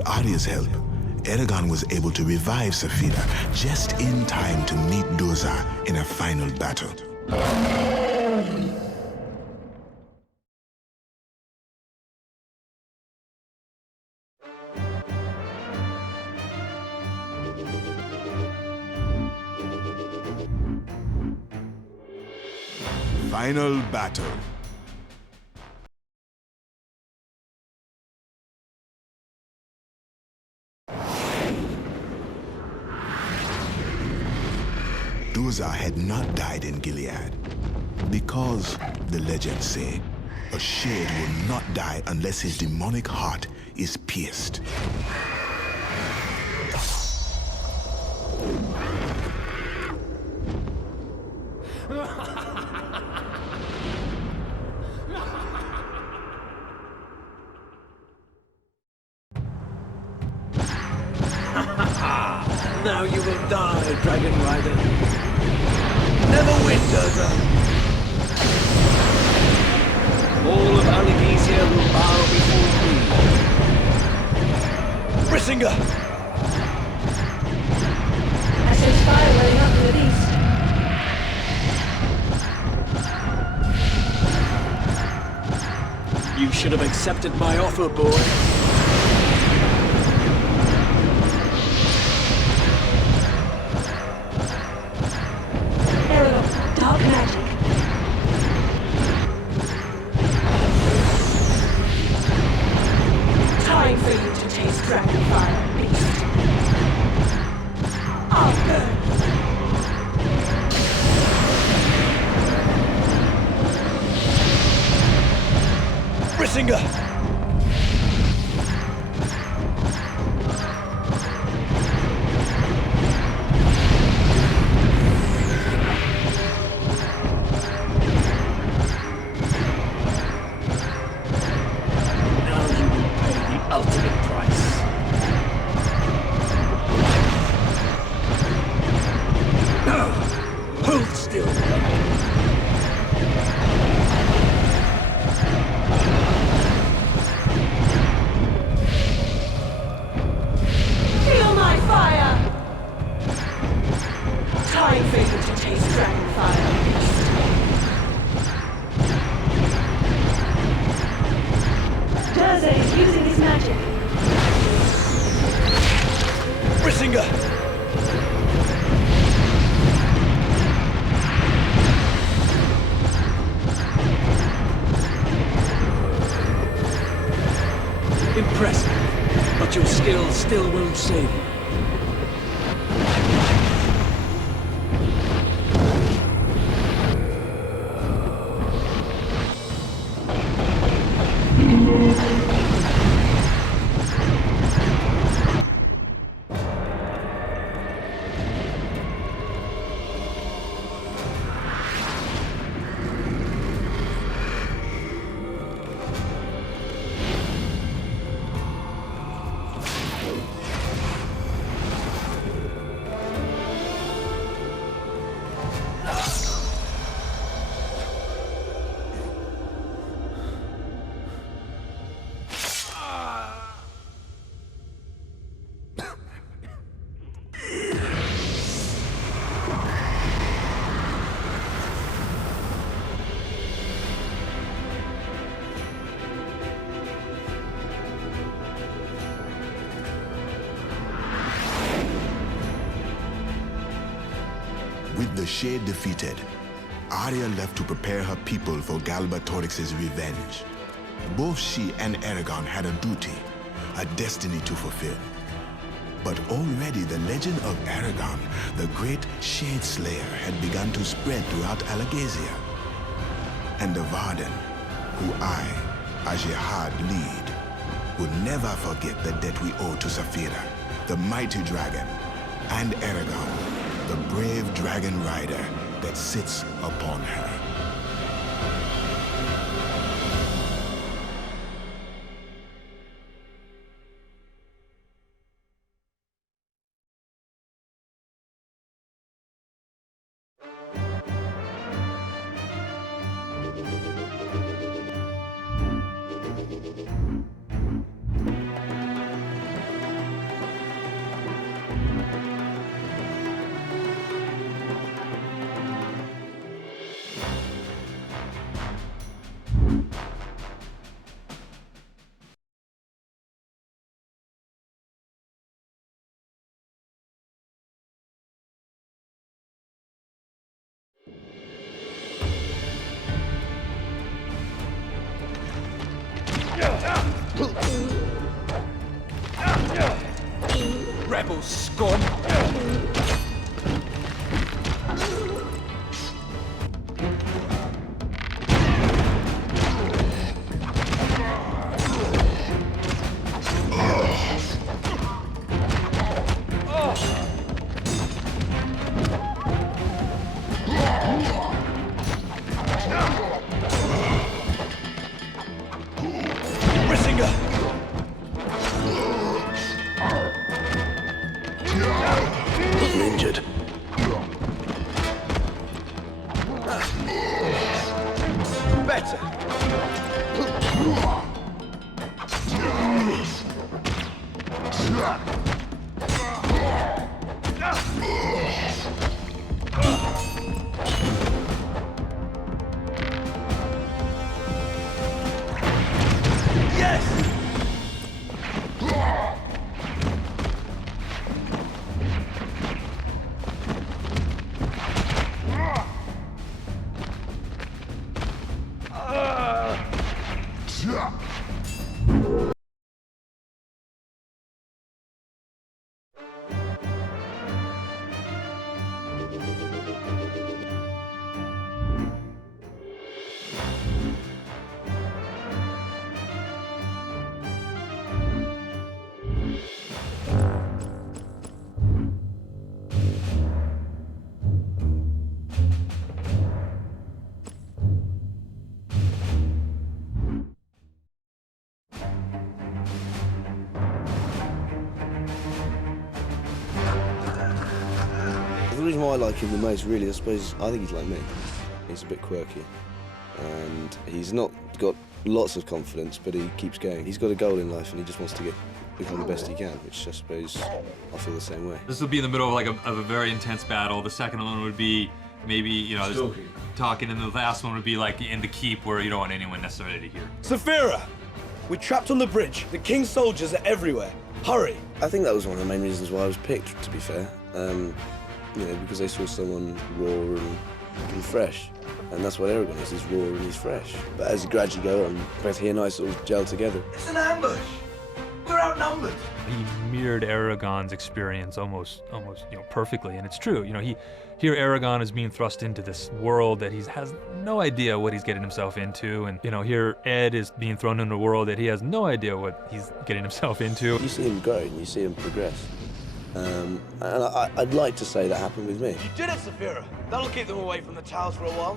With Arya's help, Eragon was able to revive Saphira just in time to meet Doza in a final battle. Final battle. Doza had not died in Gilead because, the legends say, a shade will not die unless his demonic heart is pierced. Now you will die, Dragon Rider. Never win, Doza. All of Allegesia will bow before me. Brissinger! I sense fire running up to the east. You should have accepted my offer, boy. Dark magic. Time for you to taste dragon fire, beast. I'll burn. Brissinger! Impressive, but your skills still won't save you. With the Shade defeated, Arya left to prepare her people for Galbatorix's revenge. Both she and Eragon had a duty, a destiny to fulfill. But already the legend of Eragon, the great Shade Slayer, had begun to spread throughout Allegesia. And the Varden, who I, Ajihad, lead, would never forget the debt we owe to Saphira, the mighty dragon, and Eragon, the brave dragon rider that sits upon her. Rebel scum! I'm injured. Better! Yes! The reason why I like him the most, really, I suppose, I think he's like me. He's a bit quirky, and he's not got lots of confidence, but he keeps going. He's got a goal in life, and he just wants to become the best he can, which I suppose I feel the same way. This will be in the middle of like of a very intense battle. The second one would be maybe, you know, talking, and the last one would be like in the keep where you don't want anyone necessarily to hear. Saphira! We're trapped on the bridge. The king's soldiers are everywhere. Hurry! I think that was one of the main reasons why I was picked, to be fair. You know, because they saw someone raw and fresh. And that's what Eragon is, he's raw and he's fresh. But as you gradually go on, both he and I sort of gel together. It's an ambush! We're outnumbered! He mirrored Eragon's experience almost, you know, perfectly, and it's true. You know, here Eragon is being thrust into this world that he has no idea what he's getting himself into, and you know, here Ed is being thrown into a world that he has no idea what he's getting himself into. You see him grow and you see him progress. And I'd like to say that happened with me. You did it, Saphira. That'll keep them away from the towers for a while.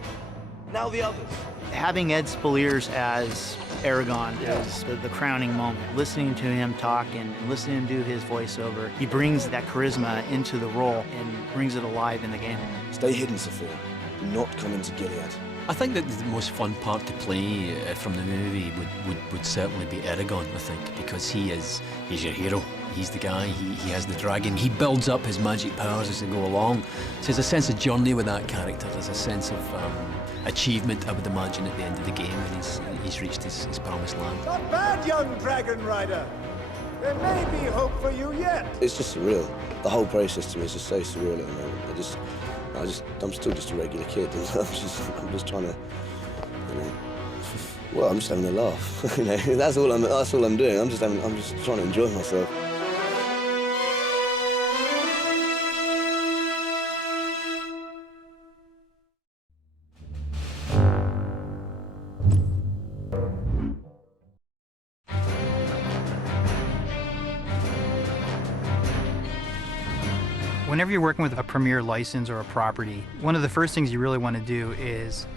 Now the others. Having Ed Spaliers as Eragon is the crowning moment. Listening to him talk and listening to his voiceover, he brings that charisma into the role and brings it alive in the game. Stay hidden, Saphira. Do not come into Gilead. I think that the most fun part to play from the movie would certainly be Eragon, I think, because he's your hero. He's the guy, he has the dragon. He builds up his magic powers as they go along. So there's a sense of journey with that character. There's a sense of achievement, I would imagine, at the end of the game when he's reached his promised land. Not bad, young dragon rider. There may be hope for you yet. It's just surreal. The whole process to me is just so surreal at the moment. I'm still just a regular kid. I'm just trying to, you know, well, I'm just having a laugh. You know, that's all I'm doing. I'm just trying to enjoy myself. Whenever you're working with a premier license or a property, one of the first things you really want to do is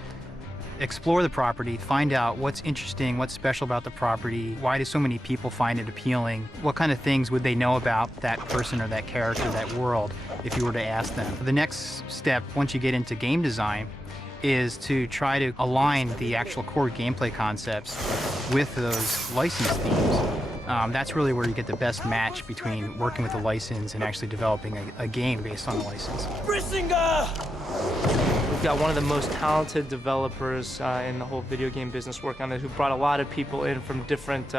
explore the property, find out what's interesting, what's special about the property, why do so many people find it appealing, what kind of things would they know about that person or that character, that world, if you were to ask them. The next step, once you get into game design, is to try to align the actual core gameplay concepts with those license themes. That's really where you get the best match between working with a license and actually developing a game based on a license. Brissinger! We've got one of the most talented developers in the whole video game business working on it, who brought a lot of people in from different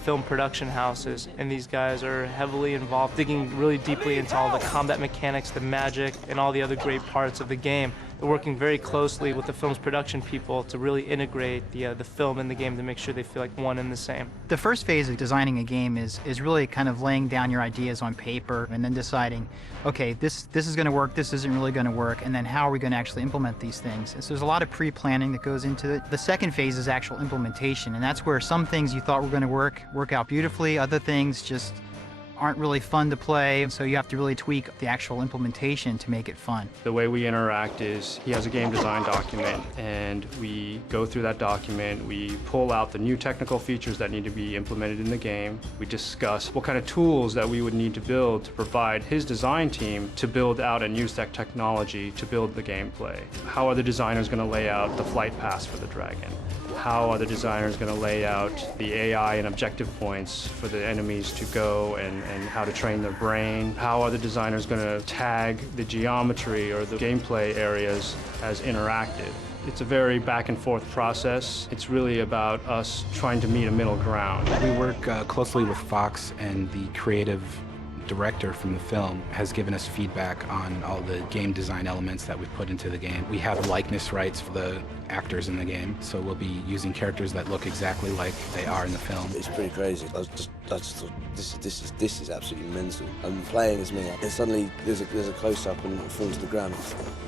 film production houses, and these guys are heavily involved, digging really deeply into all the combat mechanics, the magic, and all the other great parts of the game They're working very closely with the film's production people to really integrate the film and the game to make sure they feel like one and the same. The first phase of designing a game is really kind of laying down your ideas on paper and then deciding, okay, this is going to work, this isn't really going to work, and then how are we going to actually implement these things? And so there's a lot of pre-planning that goes into it. The second phase is actual implementation, and that's where some things you thought were going to work out beautifully, other things just aren't really fun to play, so you have to really tweak the actual implementation to make it fun. The way we interact is he has a game design document, and we go through that document, we pull out the new technical features that need to be implemented in the game, we discuss what kind of tools that we would need to build to provide his design team to build out and use that technology to build the gameplay. How are the designers going to lay out the flight paths for the Dragon? How are the designers going to lay out the AI and objective points for the enemies to go and how to train their brain? How are the designers going to tag the geometry or the gameplay areas as interactive? It's a very back and forth process. It's really about us trying to meet a middle ground. We work closely with Fox, and the creative director from the film has given us feedback on all the game design elements that we've put into the game. We have likeness rights for the actors in the game, so we'll be using characters that look exactly like they are in the film. It's pretty crazy. I just thought, this is absolutely mental. I'm playing as me, and suddenly there's a close-up and it falls to the ground.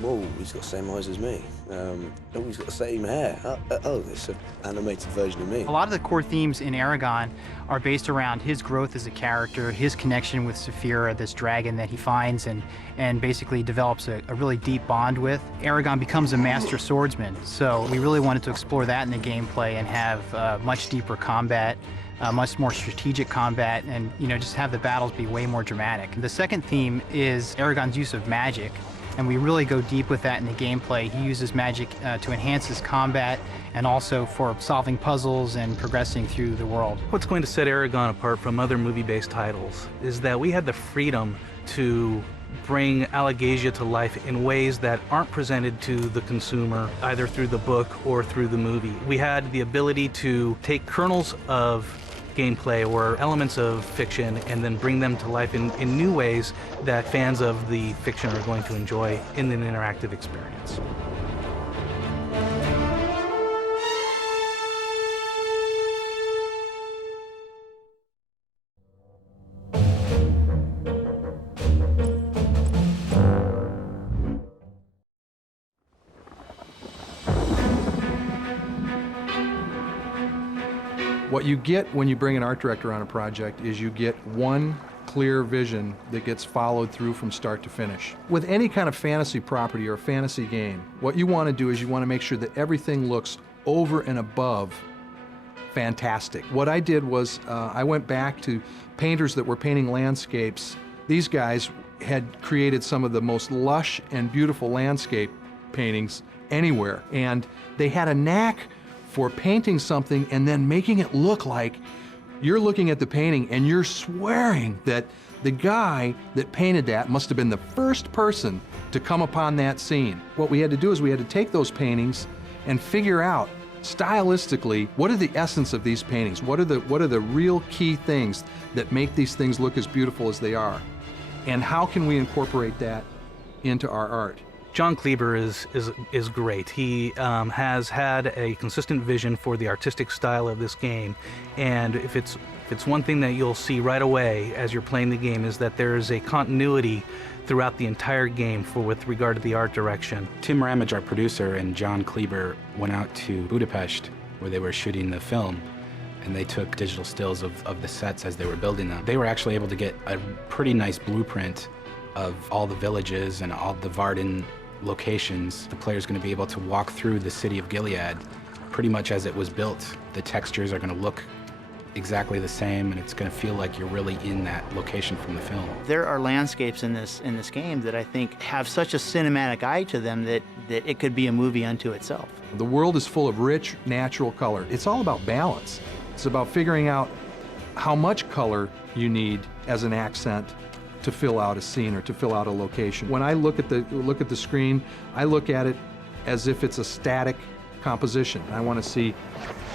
Whoa, he's got the same eyes as me. Oh, he's got the same hair. Oh, it's an animated version of me. A lot of the core themes in Eragon are based around his growth as a character, his connection with Saphira, this dragon that he finds and basically develops a really deep bond with. Eragon becomes a master swordsman, so we really wanted to explore that in the gameplay and have much deeper combat, much more strategic combat, and just have the battles be way more dramatic. The second theme is Eragon's use of magic, and we really go deep with that in the gameplay. He uses magic to enhance his combat and also for solving puzzles and progressing through the world. What's going to set Eragon apart from other movie-based titles is that we had the freedom to bring Allegasia to life in ways that aren't presented to the consumer, either through the book or through the movie. We had the ability to take kernels of gameplay or elements of fiction and then bring them to life in new ways that fans of the fiction are going to enjoy in an interactive experience. What you get when you bring an art director on a project is you get one clear vision that gets followed through from start to finish. With any kind of fantasy property or fantasy game, what you want to do is you want to make sure that everything looks over and above fantastic. What I did was I went back to painters that were painting landscapes. These guys had created some of the most lush and beautiful landscape paintings anywhere, and they had a knack for painting something and then making it look like you're looking at the painting and you're swearing that the guy that painted that must have been the first person to come upon that scene. What we had to do is we had to take those paintings and figure out stylistically what are the essence of these paintings, what are the real key things that make these things look as beautiful as they are, and how can we incorporate that into our art. John Kleber is great. He has had a consistent vision for the artistic style of this game, and if it's one thing that you'll see right away as you're playing the game is that there is a continuity throughout the entire game with regard to the art direction. Tim Ramage, our producer, and John Kleber went out to Budapest where they were shooting the film, and they took digital stills of the sets as they were building them. They were actually able to get a pretty nice blueprint of all the villages and all the Varden locations. The player's going to be able to walk through the city of Gilead pretty much as it was built. The textures are going to look exactly the same, and it's going to feel like you're really in that location from the film. There are landscapes in this game that I think have such a cinematic eye to them that it could be a movie unto itself. The world is full of rich, natural color. It's all about balance. It's about figuring out how much color you need as an accent to fill out a scene or to fill out a location. When I look at the screen, I look at it as if it's a static composition. I want to see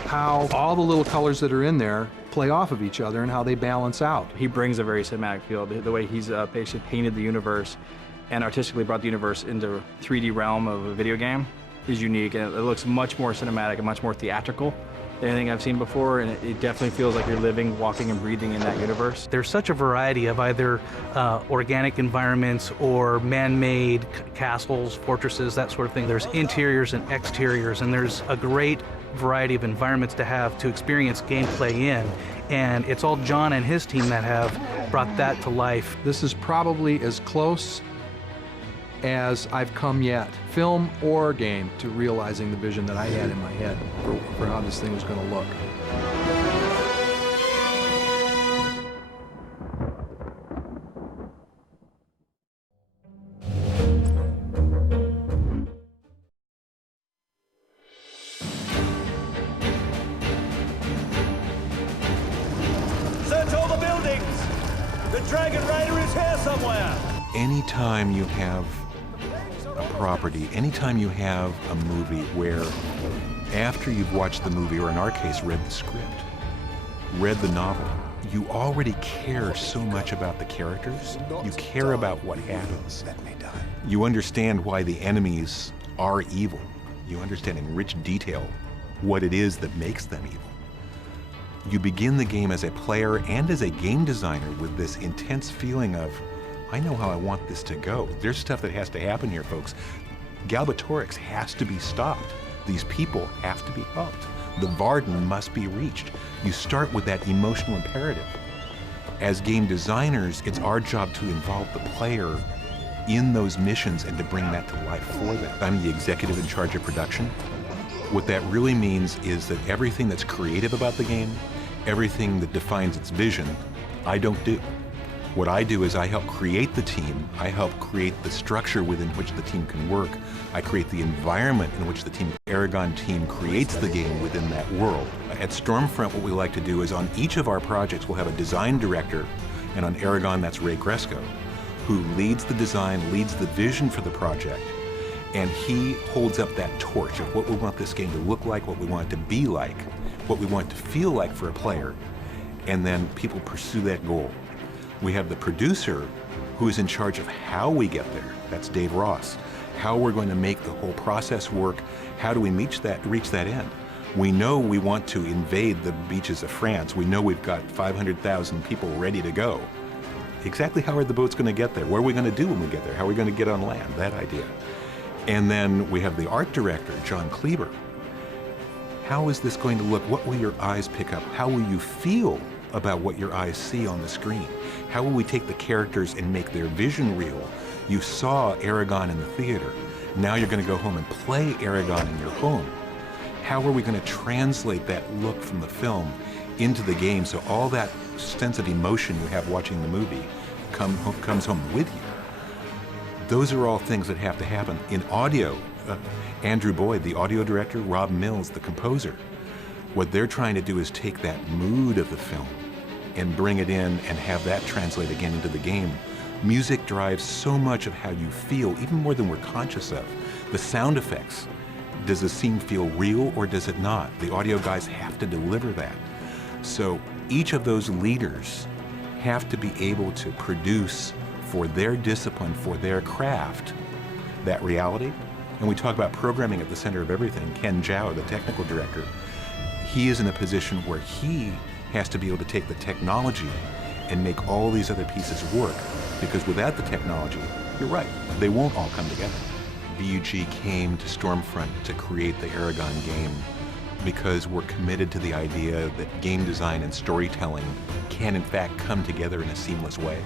how all the little colors that are in there play off of each other and how they balance out. He brings a very cinematic feel. The way he's basically painted the universe and artistically brought the universe into 3D realm of a video game is unique, and it looks much more cinematic and much more theatrical than anything I've seen before, and it definitely feels like you're living, walking, and breathing in that universe. There's such a variety of either organic environments or man-made castles, fortresses, that sort of thing. There's interiors and exteriors, and there's a great variety of environments to have to experience gameplay in, and it's all John and his team that have brought that to life. This is probably as close as I've come yet, film or game, to realizing the vision that I had in my head for how this thing was going to look. Search all the buildings! The Dragon Rider is here somewhere! Anytime you have a property, anytime you have a movie where after you've watched the movie, or in our case, read the script, read the novel, you already care so much about the characters. You care about what happens. You understand why the enemies are evil. You understand in rich detail what it is that makes them evil. You begin the game as a player and as a game designer with this intense feeling of, I know how I want this to go. There's stuff that has to happen here, folks. Galbatorix has to be stopped. These people have to be helped. The Varden must be reached. You start with that emotional imperative. As game designers, it's our job to involve the player in those missions and to bring that to life for them. I'm the executive in charge of production. What that really means is that everything that's creative about the game, everything that defines its vision, I don't do. What I do is I help create the team, I help create the structure within which the team can work, I create the environment in which the Eragon team creates the game within that world. At Stormfront, what we like to do is on each of our projects we'll have a design director, and on Eragon that's Ray Gresco, who leads the design, leads the vision for the project, and he holds up that torch of what we want this game to look like, what we want it to be like, what we want it to feel like for a player, and then people pursue that goal. We have the producer who is in charge of how we get there. That's Dave Ross. How we're going to make the whole process work. How do we reach that end? We know we want to invade the beaches of France. We know we've got 500,000 people ready to go. Exactly how are the boats going to get there? What are we going to do when we get there? How are we going to get on land? That idea. And then we have the art director, John Kleber. How is this going to look? What will your eyes pick up? How will you feel about what your eyes see on the screen? How will we take the characters and make their vision real? You saw Eragon in the theater. Now you're going to go home and play Eragon in your home. How are we going to translate that look from the film into the game so all that sense of emotion you have watching the movie comes home with you? Those are all things that have to happen. In audio, Andrew Boyd, the audio director, Rob Mills, the composer, what they're trying to do is take that mood of the film and bring it in and have that translate again into the game. Music drives so much of how you feel, even more than we're conscious of. The sound effects, does the scene feel real or does it not? The audio guys have to deliver that. So each of those leaders have to be able to produce for their discipline, for their craft, that reality. And we talk about programming at the center of everything. Ken Zhao, the technical director, he is in a position where he has to be able to take the technology and make all these other pieces work. Because without the technology, you're right, they won't all come together. BUG came to Stormfront to create the Eragon game because we're committed to the idea that game design and storytelling can in fact come together in a seamless way.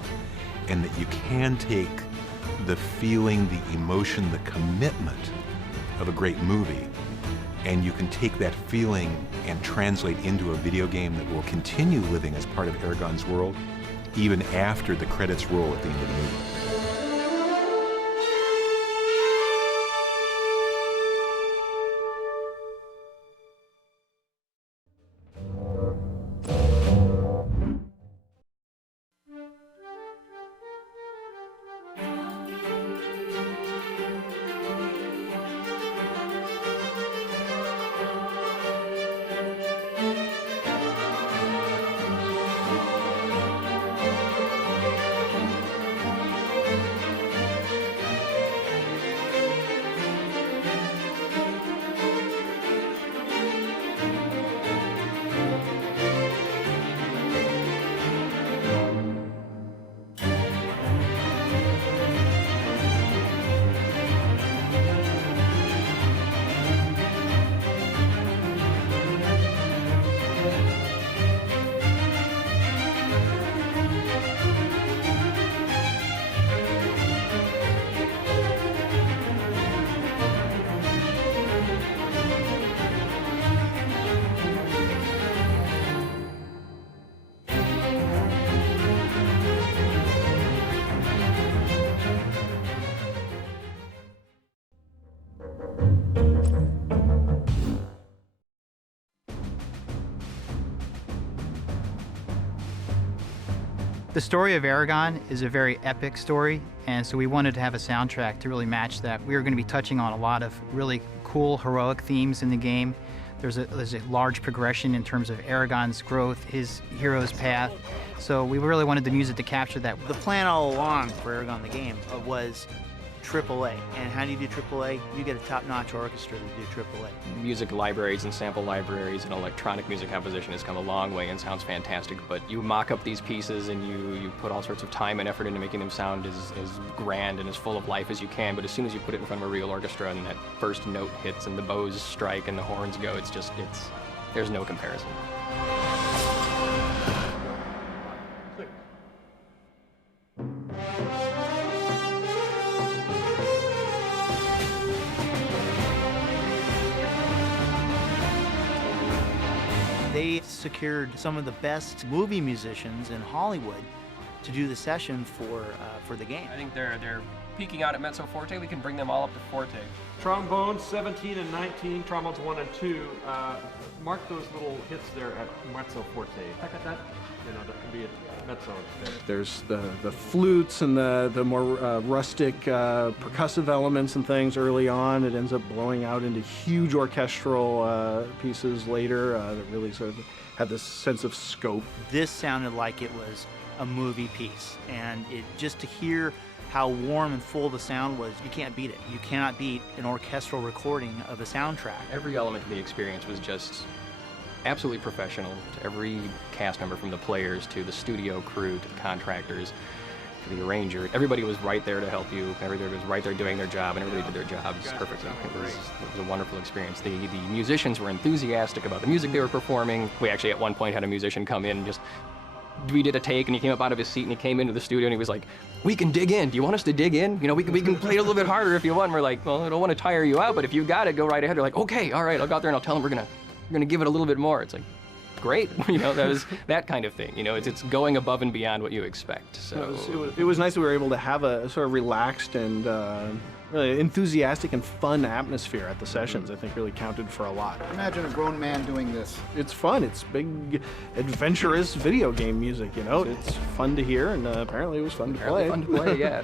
And that you can take the feeling, the emotion, the commitment of a great movie, and you can take that feeling and translate into a video game that will continue living as part of Eragon's world even after the credits roll at the end of the movie. The story of Eragon is a very epic story, and so we wanted to have a soundtrack to really match that. We were going to be touching on a lot of really cool heroic themes in the game. There's a large progression in terms of Eragon's growth, his hero's path. So we really wanted the music to capture that. The plan all along for Eragon the game was AAA. And how do you do AAA? You get a top-notch orchestra to do AAA. Music libraries and sample libraries and electronic music composition has come a long way and sounds fantastic, but you mock up these pieces and you put all sorts of time and effort into making them sound as grand and as full of life as you can, but as soon as you put it in front of a real orchestra and that first note hits and the bows strike and the horns go, there's no comparison. They secured some of the best movie musicians in Hollywood to do the session for the game. I think they're peaking out at mezzo forte. We can bring them all up to forte. Trombones 17 and 19, trombones 1 and 2. Mark those little hits there at mezzo forte. That could be a mezzo. There's the flutes and the more rustic percussive elements and things early on. It ends up blowing out into huge orchestral pieces later that really sort of have this sense of scope. This sounded like it was a movie piece, and just to hear how warm and full the sound was, you can't beat it. You cannot beat an orchestral recording of a soundtrack. Every element of the experience was just absolutely professional. To every cast member, from the players to the studio crew to the contractors to the arranger, everybody was right there to help you. Everybody was right there doing their job, and everybody did their jobs perfectly. It was a wonderful experience. The musicians were enthusiastic about the music they were performing. We actually at one point had a musician come in and we did a take, and he came up out of his seat and he came into the studio and he was like, "We can dig in. Do you want us to dig in? You know, we can play it a little bit harder if you want." And we're like, "Well, I don't want to tire you out, but if you got it, go right ahead." They're like, "Okay, all right, I'll go out there and I'll tell them we're gonna give it a little bit more." It's like, great, you know, that was that kind of thing. You know, it's going above and beyond what you expect. So it was nice that we were able to have a sort of relaxed and really enthusiastic and fun atmosphere at the sessions. I think really counted for a lot. Imagine a grown man doing this. It's fun. It's big, adventurous video game music. You know, it's fun to hear, and apparently it was fun to play. Fun to play, yeah.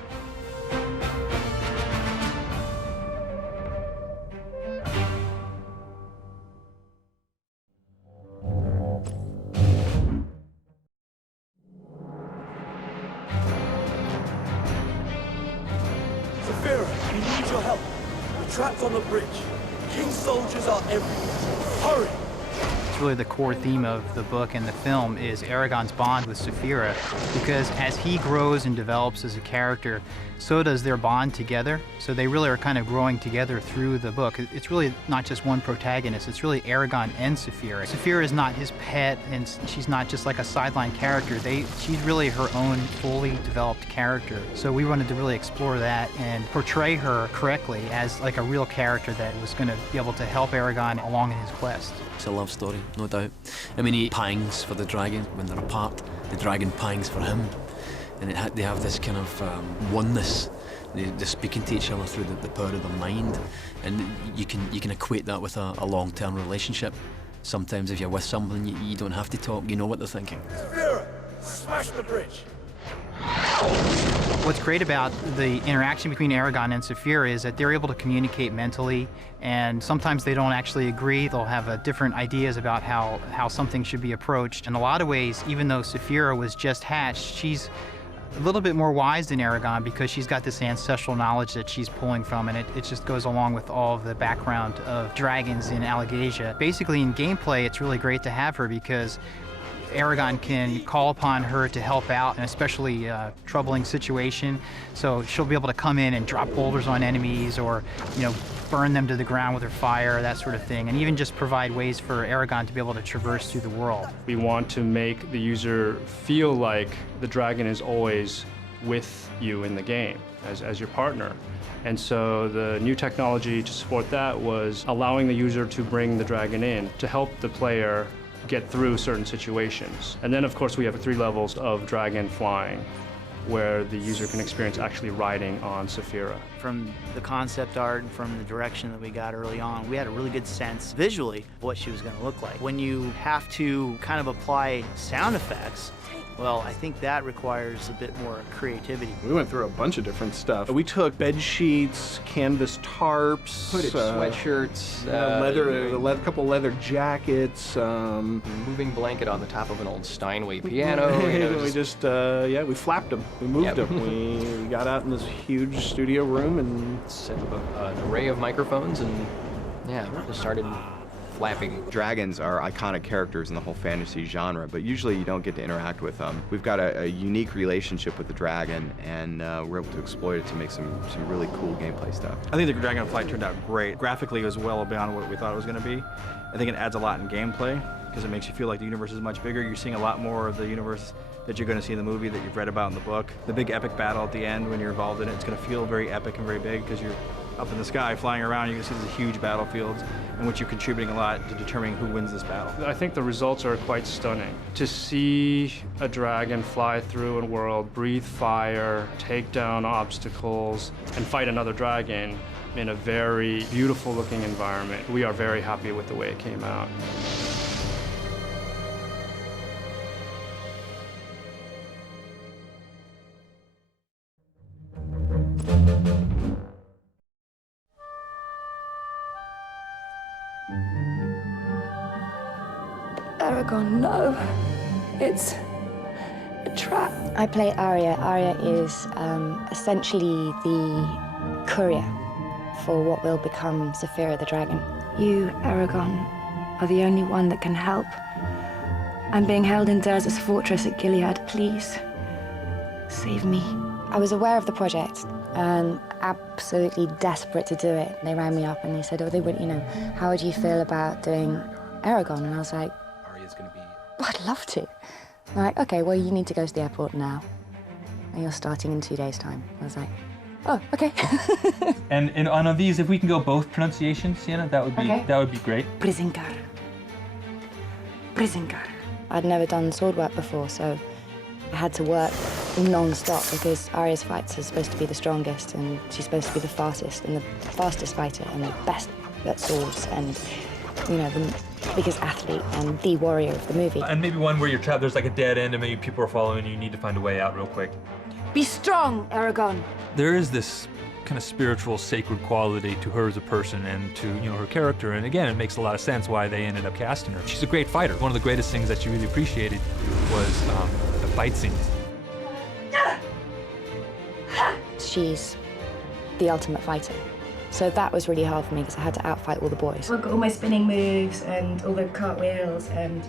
Saphira, we need your help. We're trapped on the bridge. King's soldiers are everywhere. Hurry! It's really the core theme of the book and the film is Eragon's bond with Saphira, because as he grows and develops as a character, so does their bond together. So they really are kind of growing together through the book. It's really not just one protagonist, it's really Eragon and Saphira. Saphira is not his pet, and she's not just like a sideline character. She's really her own fully developed character. So we wanted to really explore that and portray her correctly as like a real character that was going to be able to help Eragon along in his quest. It's a love story, no doubt. I mean, he pangs for the dragon when they're apart. The dragon pangs for him. And they have this kind of oneness. They're speaking to each other through the power of their mind. And you can equate that with a long-term relationship. Sometimes if you're with someone, you don't have to talk, you know what they're thinking. Saphira, smash the bridge! What's great about the interaction between Eragon and Saphira is that they're able to communicate mentally, and sometimes they don't actually agree. They'll have different ideas about how something should be approached. In a lot of ways, even though Saphira was just hatched, she's a little bit more wise than Eragon because she's got this ancestral knowledge that she's pulling from, and it just goes along with all of the background of dragons in Allegasia. Basically, in gameplay, it's really great to have her because Eragon can call upon her to help out in an especially troubling situation. So she'll be able to come in and drop boulders on enemies, or burn them to the ground with her fire, that sort of thing, and even just provide ways for Eragon to be able to traverse through the world. We want to make the user feel like the dragon is always with you in the game as your partner. And so the new technology to support that was allowing the user to bring the dragon in to help the player get through certain situations. And then of course we have 3 levels of dragon flying where the user can experience actually riding on Saphira. From the concept art and from the direction that we got early on, we had a really good sense visually of what she was going to look like. When you have to kind of apply sound effects, Well, I think that requires a bit more creativity. We went through a bunch of different stuff. We took bed sheets, canvas tarps, hooded sweatshirts, a couple leather jackets, moving blanket on the top of an old Steinway piano. We just we flapped them. We moved them. We got out in this huge studio room and set up an array of microphones and just started flapping. Dragons are iconic characters in the whole fantasy genre, but usually you don't get to interact with them. We've got a unique relationship with the dragon, and we're able to exploit it to make some really cool gameplay stuff. I think the Dragon Flight turned out great. Graphically, it was well beyond what we thought it was going to be. I think it adds a lot in gameplay because it makes you feel like the universe is much bigger. You're seeing a lot more of the universe that you're going to see in the movie that you've read about in the book. The big epic battle at the end when you're involved in it, it's going to feel very epic and very big because you're up in the sky flying around. You can see these huge battlefields in which you're contributing a lot to determining who wins this battle. I think the results are quite stunning. To see a dragon fly through a world, breathe fire, take down obstacles, and fight another dragon in a very beautiful looking environment. We are very happy with the way it came out. Eragon, no. It's a trap. I play Arya. Arya is essentially the courier for what will become Saphira the Dragon. You, Eragon, are the only one that can help. I'm being held in Durza's fortress at Gilead. Please, save me. I was aware of the project and absolutely desperate to do it. They rang me up and they said, how would you feel about doing Eragon? And I was like, I'd love to. They're like, okay, well, you need to go to the airport now. And you're starting in 2 days' time. I was like, oh, okay. and on these, if we can go both pronunciations, Sienna, that would be great. Brizinkar. Brizinkar. I'd never done sword work before, so I had to work non-stop because Arya's fights are supposed to be the strongest, and she's supposed to be the fastest fighter and the best at swords, and the biggest athlete and the warrior of the movie. And maybe one where you're trapped, there's like a dead end and maybe people are following you, you need to find a way out real quick. Be strong, Eragon. There is this kind of spiritual, sacred quality to her as a person and to her character, and again, it makes a lot of sense why they ended up casting her. She's a great fighter. One of the greatest things that she really appreciated was the fight scenes. She's the ultimate fighter. So that was really hard for me because I had to outfight all the boys. I've got all my spinning moves and all the cartwheels and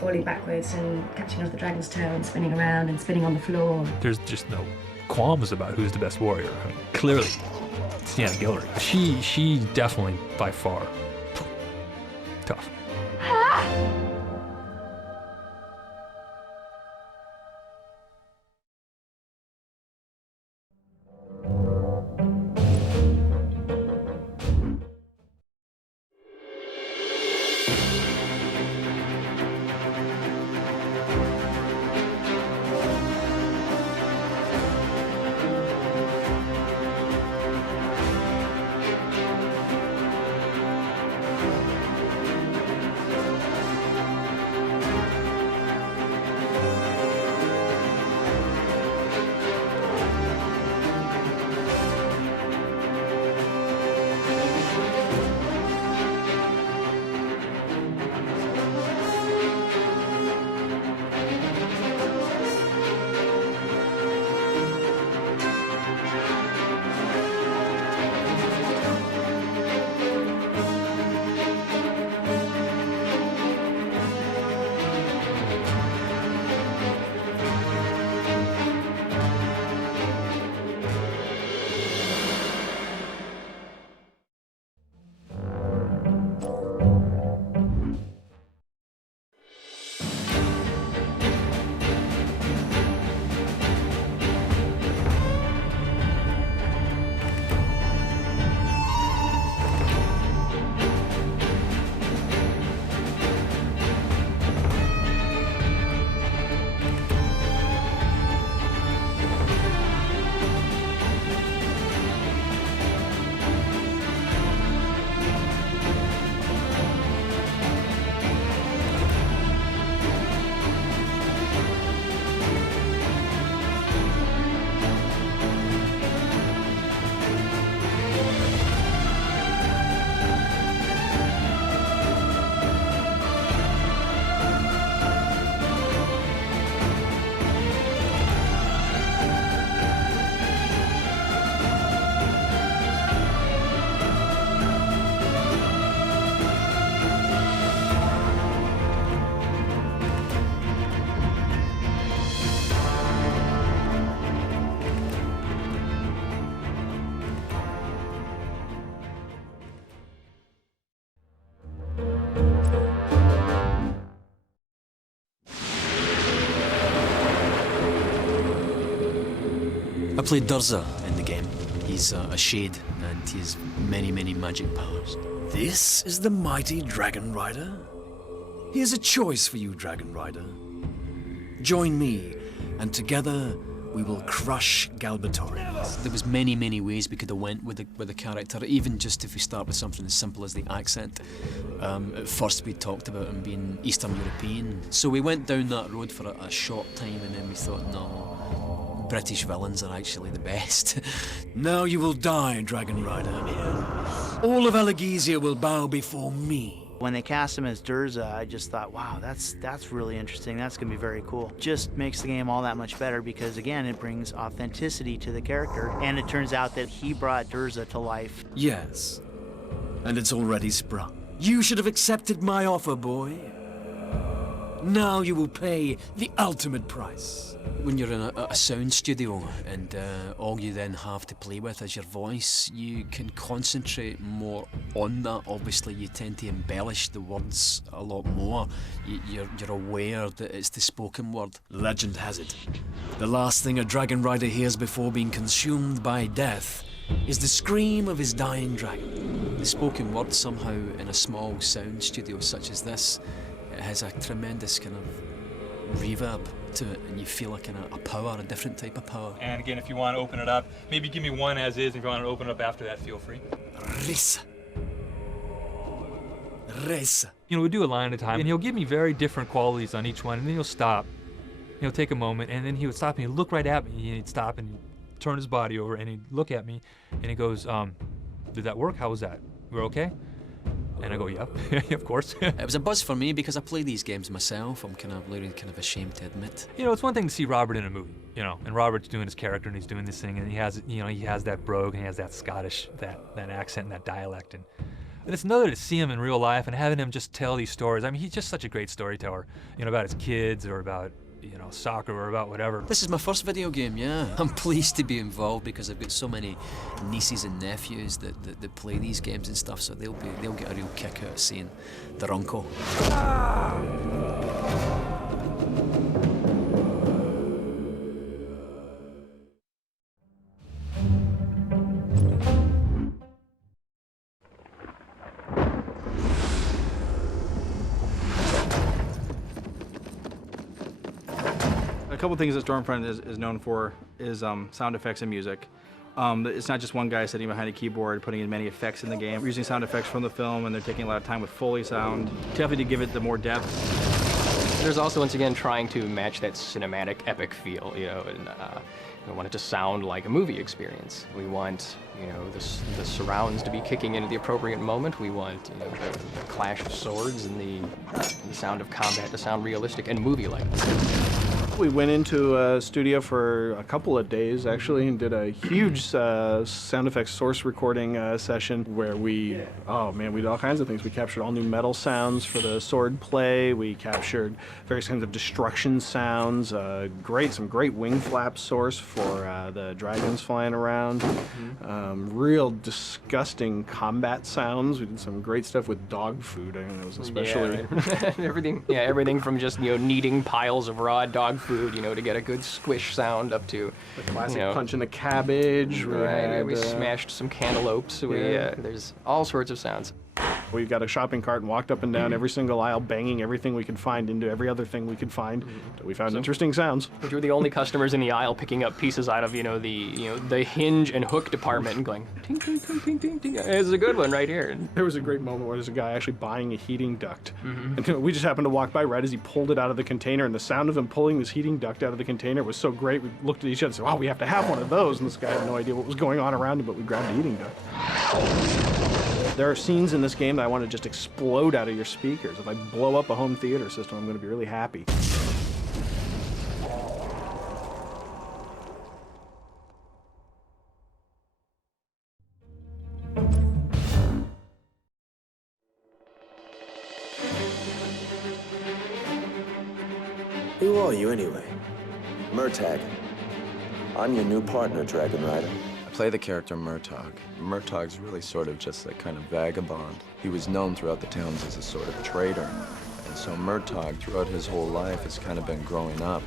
falling backwards and catching off the dragon's tail and spinning around and spinning on the floor. There's just no qualms about who's the best warrior. I mean, clearly, Sienna Guillory. She definitely, by far, tough. played Durza in the game. He's a shade, and he has many, many magic powers. This is the mighty Dragon Rider? Here's a choice for you, Dragon Rider. Join me, and together we will crush Galbatorians. There was many, many ways we could have went with the character, even just if we start with something as simple as the accent. At first we talked about him being Eastern European, so we went down that road for a short time, and then we thought, no, British villains are actually the best. Now you will die, Dragon Rider. All of Allegezia will bow before me. When they cast him as Durza, I just thought, wow, that's really interesting. That's gonna be very cool. Just makes the game all that much better because, again, it brings authenticity to the character, and it turns out that he brought Durza to life. Yes, and it's already sprung. You should have accepted my offer, boy. Now you will pay the ultimate price. When you're in a sound studio and all you then have to play with is your voice, you can concentrate more on that. Obviously, you tend to embellish the words a lot more. You're aware that it's the spoken word. Legend has it, the last thing a Dragon Rider hears before being consumed by death is the scream of his dying dragon. The spoken word somehow in a small sound studio such as this, it has a tremendous kind of reverb to it, and you feel like a power, a different type of power. And again, if you want to open it up, maybe give me one as is. If you want to open it up after that, feel free. Risa. Risa. You know, we'll do a line at a time, and he'll give me very different qualities on each one, and then he'll stop. He'll take a moment, and then he would stop and he'd look right at me, and he'd stop and he'd turn his body over, and he'd look at me, and he goes, did that work? How was that? We're okay? And I go, yeah, of course. It was a buzz for me because I play these games myself. I'm kind of ashamed to admit. You know, it's one thing to see Robert in a movie, you know, and Robert's doing his character and he's doing this thing, and he has that brogue and he has that Scottish, that accent and that dialect, and it's another to see him in real life and having him just tell these stories. I mean, he's just such a great storyteller, you know, about his kids or about, you know, soccer or about whatever. This is my first video game, yeah. I'm pleased to be involved because I've got so many nieces and nephews that play these games and stuff, so they'll get a real kick out of seeing their uncle. A couple things that Stormfront is known for is sound effects and music. It's not just one guy sitting behind a keyboard putting in many effects in the game. We're using sound effects from the film, and they're taking a lot of time with Foley sound, definitely to give it the more depth. There's also, once again, trying to match that cinematic epic feel, you know, and we want it to sound like a movie experience. We want, you know, the surrounds to be kicking in at the appropriate moment. We want, you know, the clash of swords and the sound of combat to sound realistic and movie-like. We went into a studio for a couple of days, actually, and did a huge sound effects source recording session where we did all kinds of things. We captured all new metal sounds for the sword play. We captured various kinds of destruction sounds. Some great wing flap source for the dragons flying around. Real disgusting combat sounds. We did some great stuff with dog food. I think it was especially everything from just, you know, kneading piles of raw dog food, you know, to get a good squish sound up to the classic punch in the cabbage. We smashed some cantaloupes. There's all sorts of sounds. We got a shopping cart and walked up and down every single aisle, banging everything we could find into every other thing we could find. We found interesting sounds. We were the only customers in the aisle picking up pieces out of, the hinge and hook department and going, ting, ting, ting, ting, ting, ting. It's a good one right here. There was a great moment where there's a guy actually buying a heating duct. And we just happened to walk by right as he pulled it out of the container, and the sound of him pulling this heating duct out of the container was so great. We looked at each other and said, wow, we have to have one of those. And this guy had no idea what was going on around him, but we grabbed the heating duct. There are scenes in this game that I want to just explode out of your speakers. If I blow up a home theater system, I'm going to be really happy. Who are you anyway? Murtagh. I'm your new partner, Dragon Rider. Play the character Murtagh. Murtagh's really sort of just a kind of vagabond. He was known throughout the towns as a sort of traitor. And so Murtagh, throughout his whole life, has kind of been growing up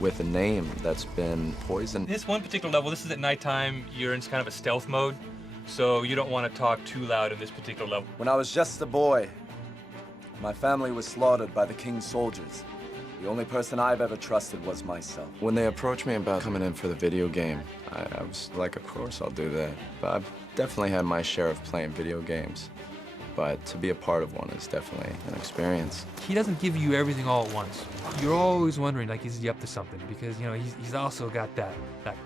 with a name that's been poisoned. This one particular level, this is at nighttime, you're in kind of a stealth mode, so you don't want to talk too loud in this particular level. When I was just a boy, my family was slaughtered by the king's soldiers. The only person I've ever trusted was myself. When they approached me about coming in for the video game, I was like, of course I'll do that. But I've definitely had my share of playing video games. But to be a part of one is definitely an experience. He doesn't give you everything all at once. You're always wondering, like, is he up to something? Because, you know, he's also got that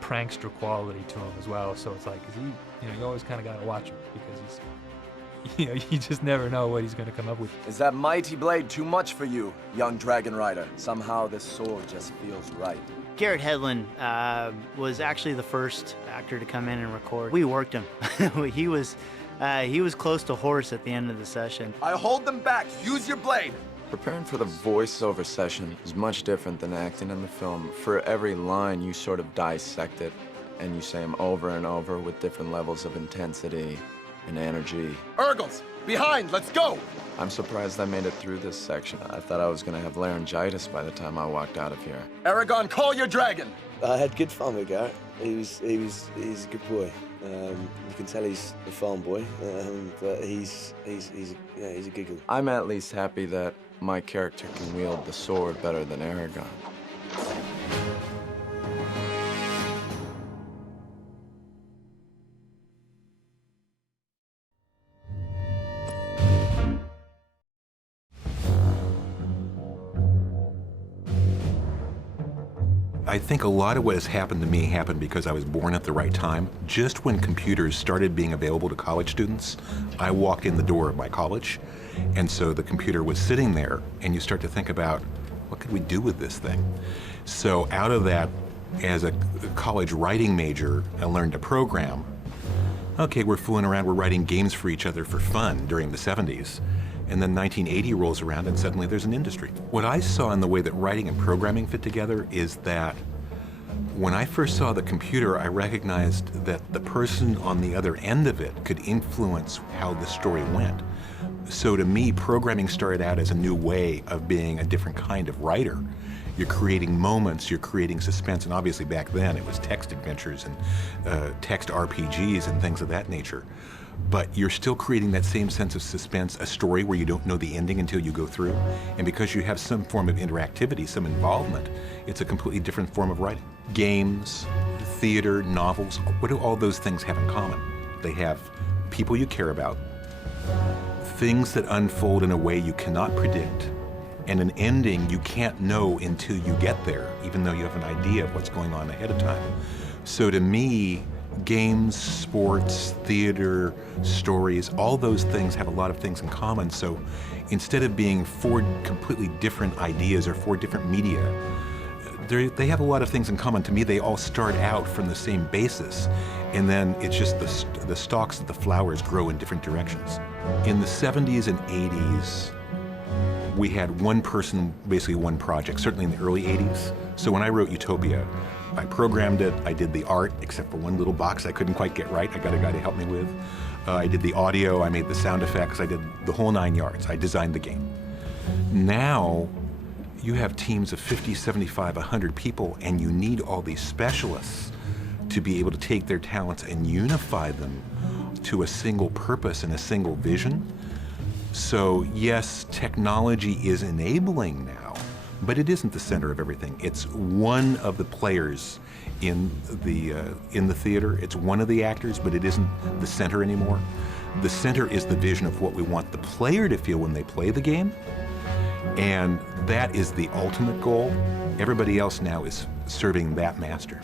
prankster quality to him as well. So it's like, is he, you know, you always kind of got to watch him because he's, you know, you just never know what he's going to come up with. Is that mighty blade too much for you, young dragon rider? Somehow this sword just feels right. Garrett Hedlund was actually the first actor to come in and record. We worked him. He was close to hoarse at the end of the session. I hold them back. Use your blade. Preparing for the voiceover session is much different than acting in the film. For every line, you sort of dissect it, and you say them over and over with different levels of intensity and energy. Urgles, behind, let's go! I'm surprised I made it through this section. I thought I was gonna have laryngitis by the time I walked out of here. Eragon, call your dragon! I had good fun with Garrett. He's a good boy. You can tell he's a farm boy, but he's a giggle. I'm at least happy that my character can wield the sword better than Eragon. I think a lot of what has happened to me happened because I was born at the right time. Just when computers started being available to college students, I walked in the door of my college, and so the computer was sitting there, and you start to think about, what could we do with this thing? So out of that, as a college writing major, I learned to program. Okay, we're fooling around, we're writing games for each other for fun during the 70s. And then 1980 rolls around and suddenly there's an industry. What I saw in the way that writing and programming fit together is that when I first saw the computer, I recognized that the person on the other end of it could influence how the story went. So to me, programming started out as a new way of being a different kind of writer. You're creating moments, you're creating suspense, and obviously back then it was text adventures and text RPGs and things of that nature. But you're still creating that same sense of suspense, a story where you don't know the ending until you go through. And because you have some form of interactivity, some involvement, it's a completely different form of writing. Games, theater, novels, what do all those things have in common? They have people you care about, things that unfold in a way you cannot predict, and an ending you can't know until you get there, even though you have an idea of what's going on ahead of time. So to me, games, sports, theater, stories, all those things have a lot of things in common. So instead of being four completely different ideas or four different media, they have a lot of things in common. To me, they all start out from the same basis, and then it's just the stalks of the flowers grow in different directions. In the 70s and 80s, we had one person, basically one project, certainly in the early 80s. So when I wrote Utopia, I programmed it, I did the art, except for one little box I couldn't quite get right. I got a guy to help me with. I did the audio, I made the sound effects, I did the whole 9 yards. I designed the game. Now, you have teams of 50, 75, 100 people, and you need all these specialists to be able to take their talents and unify them to a single purpose and a single vision. So yes, technology is enabling now, but it isn't the center of everything. It's one of the players in the theater. It's one of the actors, but it isn't the center anymore. The center is the vision of what we want the player to feel when they play the game, and that is the ultimate goal. Everybody else now is serving that master.